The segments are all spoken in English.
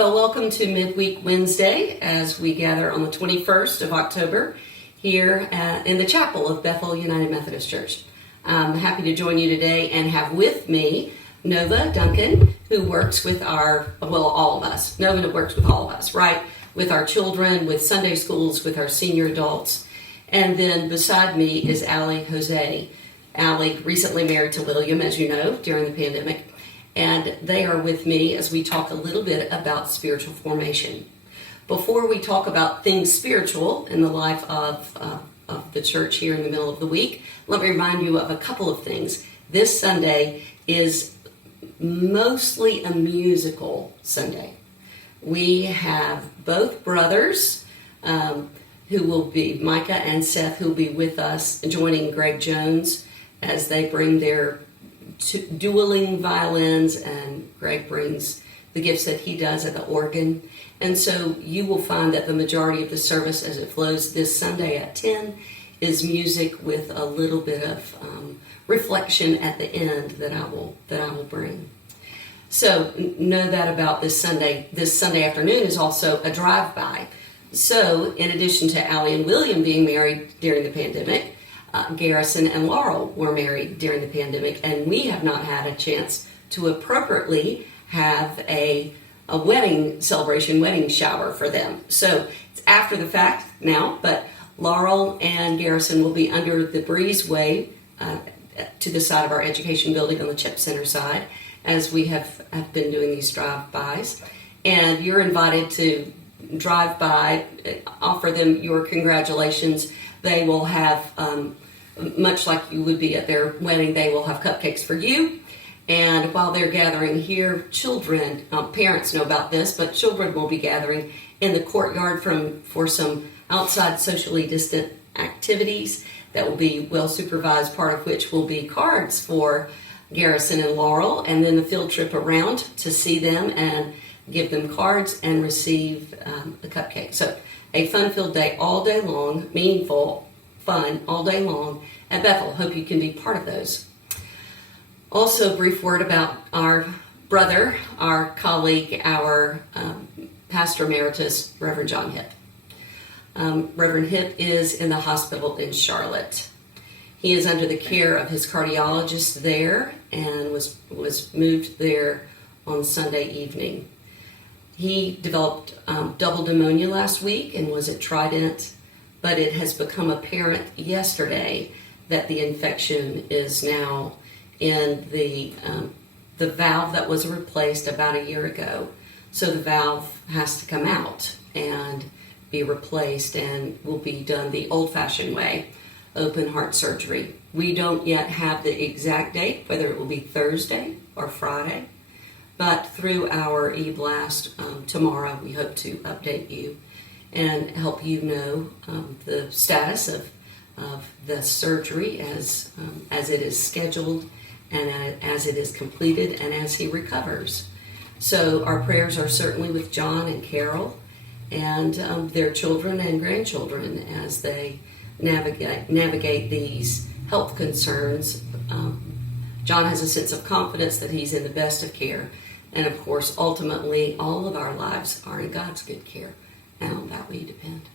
Well, welcome to Midweek Wednesday as we gather on the 21st of October here in the chapel of Bethel United Methodist Church. I'm happy to join you today and have with me Nova Duncan, who works with all of us. Nova works with all of us, right? With our children, with Sunday schools, with our senior adults. And then beside me is Allie Jose. Allie recently married to William, as you know, during the pandemic. And they are with me as we talk a little bit about spiritual formation. Before we talk about things spiritual in the life of the church here in the middle of the week, let me remind you of a couple of things. This Sunday is mostly a musical Sunday. We have both brothers who will be, Micah and Seth, who will be with us, joining Greg Jones as they bring their dueling violins, and Greg brings the gifts that he does at the organ. And so you will find that the majority of the service as it flows this Sunday at 10 is music with a little bit of reflection at the end that I will bring. So know that about this Sunday. This Sunday afternoon is also a drive-by. So in addition to Allie and William being married during the pandemic, Garrison and Laurel were married during the pandemic, and we have not had a chance to appropriately have a wedding celebration, wedding shower for them. So it's after the fact now, but Laurel and Garrison will be under the breezeway to the side of our education building on the Chip Center side, as we have been doing these drive-bys. And you're invited to drive by, offer them your congratulations. They will have, much like you would be at their wedding, they will have cupcakes for you. And while they're gathering here, children, parents know about this, but children will be gathering in the courtyard for some outside socially distant activities that will be well supervised, part of which will be cards for Garrison and Laurel, and then the field trip around to see them and give them cards and receive the cupcake. So a fun-filled day all day long, meaningful, fun all day long at Bethel. Hope you can be part of those. Also, a brief word about our brother, our colleague, our pastor emeritus, Reverend John Hipp. Reverend Hipp is in the hospital in Charlotte. He is under the care of his cardiologist there and was moved there on Sunday evening. He developed double pneumonia last week and was at Trident, but it has become apparent yesterday that the infection is now in the valve that was replaced about a year ago. So the valve has to come out and be replaced and will be done the old-fashioned way, open heart surgery. We don't yet have the exact date, whether it will be Thursday or Friday. But through our e-blast tomorrow, we hope to update you and help you know the status of the surgery as it is scheduled and as it is completed and as he recovers. So our prayers are certainly with John and Carol and their children and grandchildren as they navigate these health concerns. John has a sense of confidence that he's in the best of care. And of course, ultimately, all of our lives are in God's good care, and on that we depend.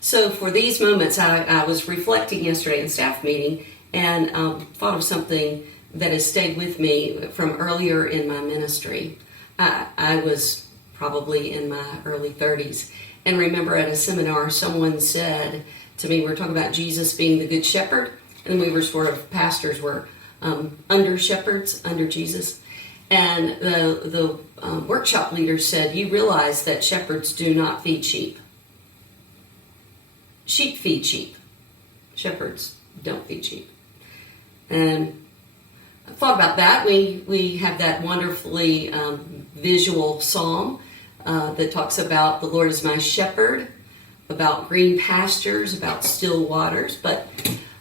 So for these moments, I was reflecting yesterday in staff meeting and thought of something that has stayed with me from earlier in my ministry. I was probably in my early 30s, and remember at a seminar, someone said to me, we're talking about Jesus being the good shepherd, and we were pastors were under shepherds, under Jesus. And the workshop leader said, you realize that shepherds do not feed sheep. Sheep feed sheep. Shepherds don't feed sheep. And I thought about that. We have that wonderfully visual psalm that talks about the Lord is my shepherd, about green pastures, about still waters. But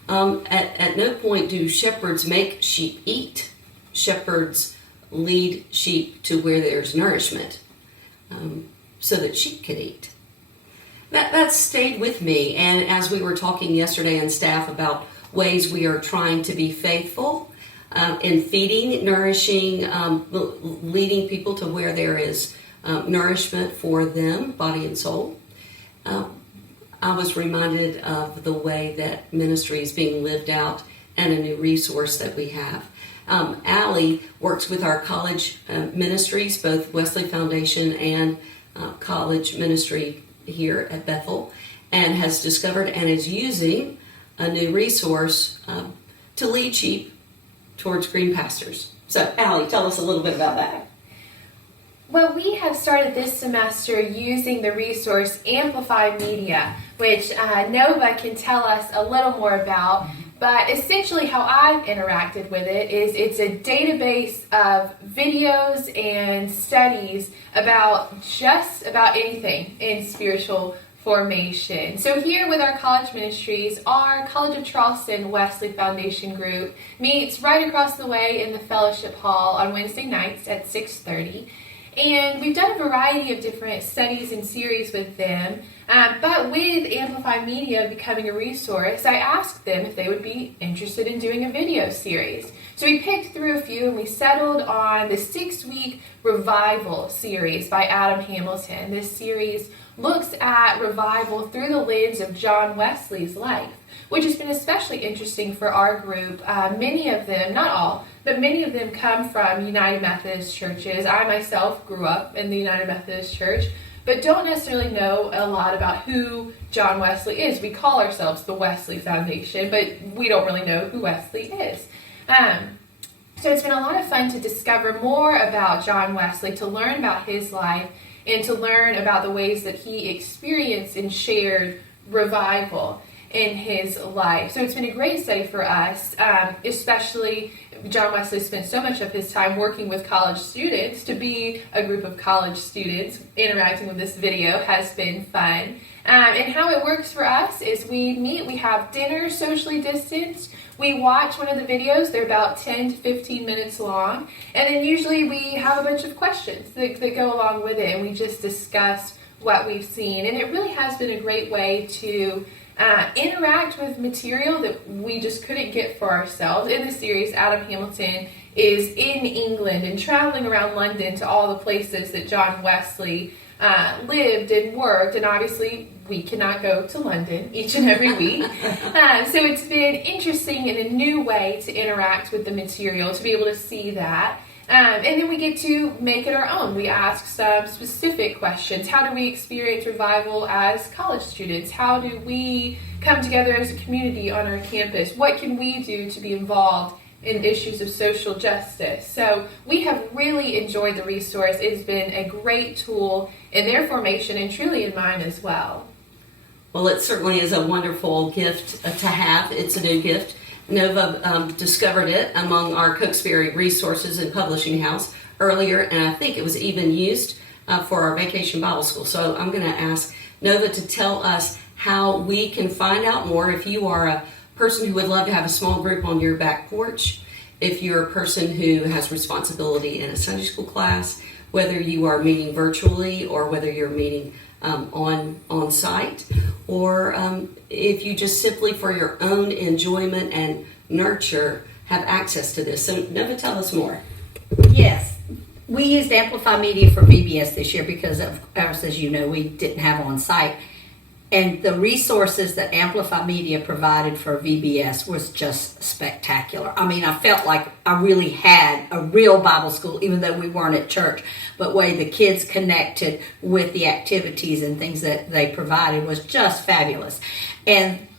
at no point do shepherds make sheep eat. Shepherds lead sheep to where there's nourishment so that sheep can eat. That stayed with me, and as we were talking yesterday on staff about ways we are trying to be faithful in feeding, nourishing, leading people to where there is nourishment for them, body and soul. I was reminded of the way that ministry is being lived out and a new resource that we have. Allie works with our college ministries, both Wesley Foundation and college ministry here at Bethel, and has discovered and is using a new resource to lead sheep towards green pastures. So, Allie, tell us a little bit about that. Well, we have started this semester using the resource Amplify Media, which Nova can tell us a little more about. But essentially how I've interacted with it is it's a database of videos and studies about just about anything in spiritual formation. So here with our college ministries, our College of Charleston Wesley Foundation group meets right across the way in the fellowship hall on Wednesday nights at 6:30. And we've done a variety of different studies and series with them. But with Amplify Media becoming a resource, I asked them if they would be interested in doing a video series. So we picked through a few and we settled on the 6-week Revival series by Adam Hamilton. This series looks at revival through the lens of John Wesley's life, which has been especially interesting for our group. Many of them, not all, but many of them come from United Methodist churches. I myself grew up in the United Methodist Church, but don't necessarily know a lot about who John Wesley is. We call ourselves the Wesley Foundation, but we don't really know who Wesley is. So it's been a lot of fun to discover more about John Wesley, to learn about his life, and to learn about the ways that he experienced and shared revival in his life. So it's been a great study for us, especially John Wesley spent so much of his time working with college students. To be a group of college students interacting with this video has been fun. And how it works for us is we meet, we have dinner socially distanced, we watch one of the videos, they're about 10 to 15 minutes long, and then usually we have a bunch of questions that go along with it, and we just discuss what we've seen. And it really has been a great way to interact with material that we just couldn't get for ourselves. In the series, Adam Hamilton is in England and traveling around London to all the places that John Wesley lived and worked, and obviously we cannot go to London each and every week. So it's been interesting in a new way to interact with the material, to be able to see that. And then we get to make it our own. We ask some specific questions. How do we experience revival as college students? How do we come together as a community on our campus? What can we do to be involved in issues of social justice? So we have really enjoyed the resource. It's been a great tool in their formation and truly in mine as well. Well, it certainly is a wonderful gift to have. It's a new gift. Nova discovered it among our Cokesbury resources and publishing house earlier, and I think it was even used for our Vacation Bible School. So I'm going to ask Nova to tell us how we can find out more. If you are a person who would love to have a small group on your back porch, if you're a person who has responsibility in a Sunday school class, whether you are meeting virtually or whether you're meeting on site, or if you just simply for your own enjoyment and nurture have access to this. So Nova, tell us more. Yes, we used Amplify Media for VBS this year because of course, as you know, we didn't have on site. And the resources that Amplify Media provided for VBS was just spectacular. I mean, I felt like I really had a real Bible school, even though we weren't at church. But way the kids connected with the activities and things that they provided was just fabulous. And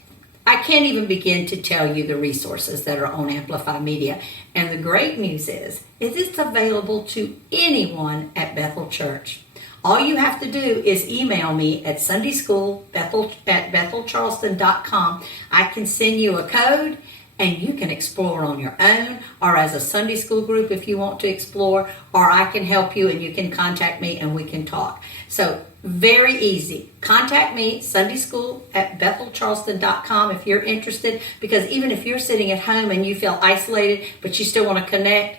I can't even begin to tell you the resources that are on Amplify Media. And the great news is it's available to anyone at Bethel Church. All you have to do is email me at sundayschool@bethelcharleston.com. I can send you a code and you can explore on your own or as a Sunday school group if you want to explore, or I can help you and you can contact me and we can talk. So very easy. Contact me, sundayschool@bethelcharleston.com if you're interested, because even if you're sitting at home and you feel isolated but you still want to connect,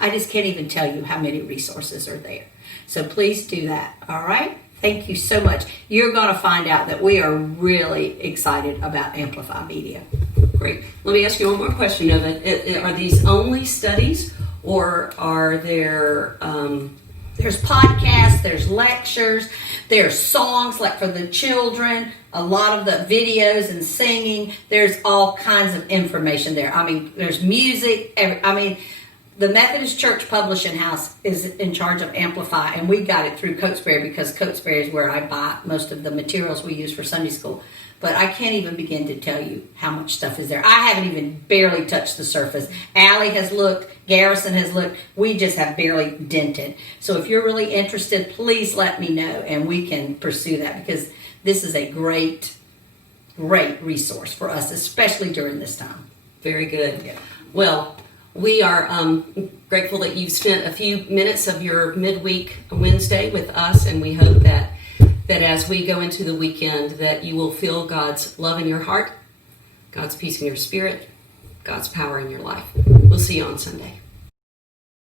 I just can't even tell you how many resources are there. So please do that, all right? Thank you so much. You're going to find out that we are really excited about Amplify Media. Great. Let me ask you one more question, Nova. Are these only studies, or are there There's podcasts, there's lectures, there's songs like for the children, a lot of the videos and singing. There's all kinds of information there. I mean, there's music. The Methodist Church Publishing House is in charge of Amplify, and we got it through Cokesbury because Cokesbury is where I buy most of the materials we use for Sunday school. But I can't even begin to tell you how much stuff is there. I haven't even barely touched the surface. Allie has looked, Garrison has looked. We just have barely dented. So if you're really interested, please let me know, and we can pursue that because this is a great, great resource for us, especially during this time. Very good. Yeah. Well, we are grateful that you've spent a few minutes of your midweek Wednesday with us, and we hope that as we go into the weekend that you will feel God's love in your heart, God's peace in your spirit, God's power in your life. We'll see you on Sunday.